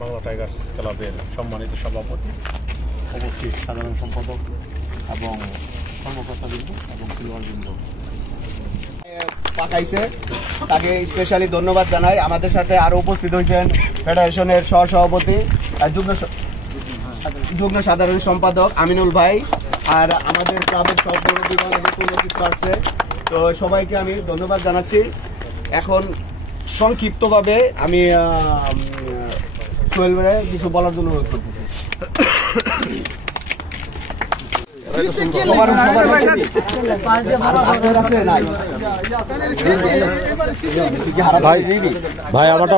Bangla Tigers ক্লাবের সম্মানিত সভাপতি, উপস্থিত সাধারণ সম্পাদক এবং কর্মকর্তাবৃন্দ এবং খেলোয়াড়বৃন্দ পাঠাইছে তাকে স্পেশালি ধন্যবাদ জানাই। আমাদের সাথে আরো উপস্থিত হয়েছেন ফেডারেশনের সহসভাপতি যুগ্ম সাধারণ সম্পাদক আমিনুল ভাই, আর আমাদের ক্লাবের সব মুরব্বীগণ উপস্থিত আছে। তো সবাইকে আমি ধন্যবাদ জানাচ্ছি। এখন সংক্ষিপ্তভাবে আমি সোহেল ভাই কিছু বলার জন্য অনুরোধ করতেছি। ভাই আমারটা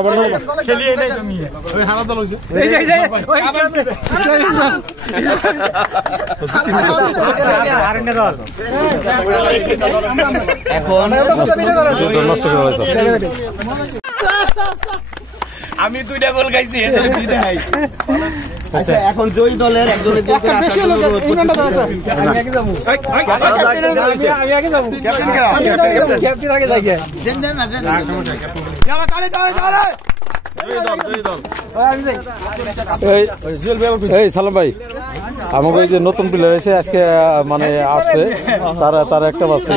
এখন আমি 2টা গোল খাইছি। আচ্ছা, এখন জয়ী দলের একজনের দিকে আসার জন্য অনুরোধ সালাম ভাই, আমাকে ওই যে নতুন প্লেয়ার এসে আজকে মানে আসছে, তারা একটা বাচ্চা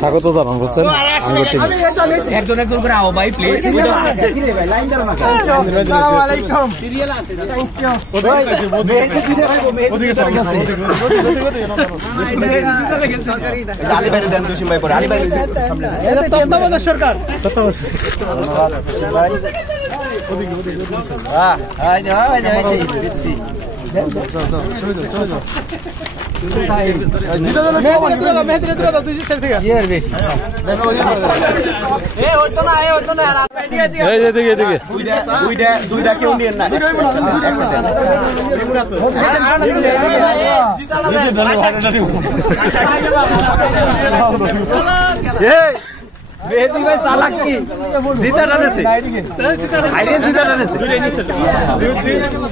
স্বাগত জানান করছেন। একজন একজন করে আও ভাই প্লিজ। দুইটা কেউ নিয়ে না, বেহেদি ভাই চালাক কি জিতা রানেছে আইডিয়া জিতা রানেছে দুইটা নিছে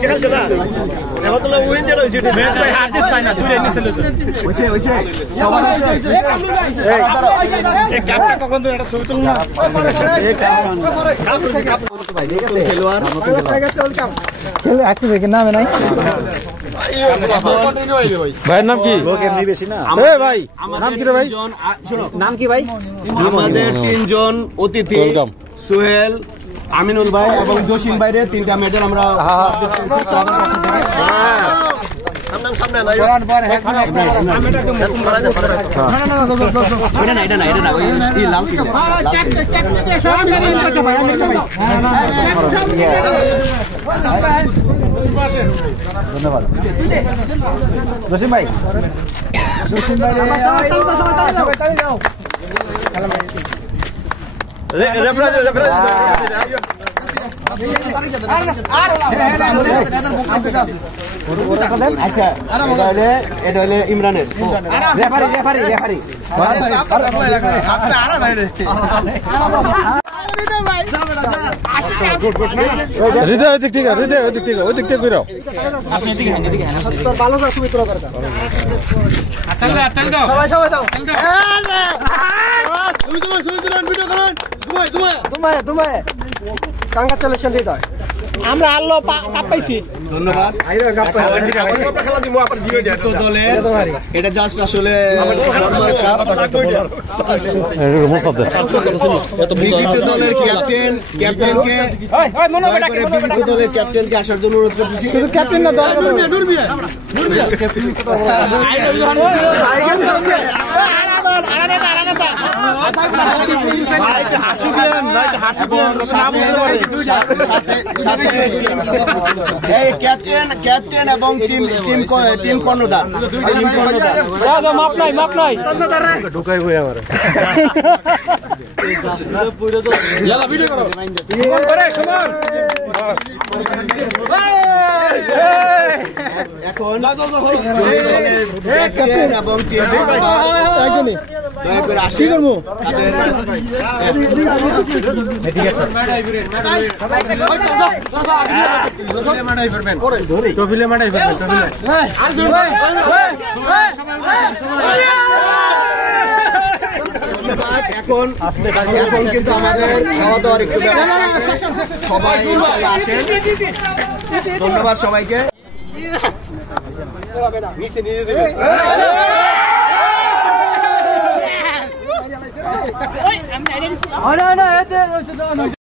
কেন জলা এখন তো উইন জেল হইছে ম্যাচ ভাই হার জিত পায় না দুইটা নিছে হইছে হইছে সবার হইছে এই কাপটা কখন তো এটা ছবি তুল না এই কাপ ভাই দেখতে খেলোয়াড় খেলে আজকে দেখে নামে নাই ভাইয়ের নাম কি? ভাই নাম কি রে ভাই? নাম কি ভাই? আমাদের 3 জন অতিথি সোহেল, আমিনুল ভাই এবং জসিম ভাইরে 3টা মেডেল আমরা ধন্যবাদ জসিম ভাই। আচ্ছা, এটা হলে ইমরানের হৃদয় দিক থেকে ওই দিক থেকে বেরো। আমরা আল্লাহ কাপ পাইছি। ধন্যবাদ। এটা জাস্ট আসলে দলের ক্যাপ্টেনকে আসার জন্য অনুরোধ করতেছি। ক্যাপ্টেন না ক্যাপ্টেন এবং টিম কর্ণধার ঢুকাই বই আমার এখন ক্যাপ্টেন এবং টিম দয়া করে আসি করবো টফিলে মাঠাই ফেলবেন ধন্যবাদ। এখন কিন্তু আমাদের খাওয়া দাওয়ার একটু ব্যবস্থা আছে। সবাই ইনশাআল্লাহ আসেন। ধন্যবাদ সবাইকে। I'm not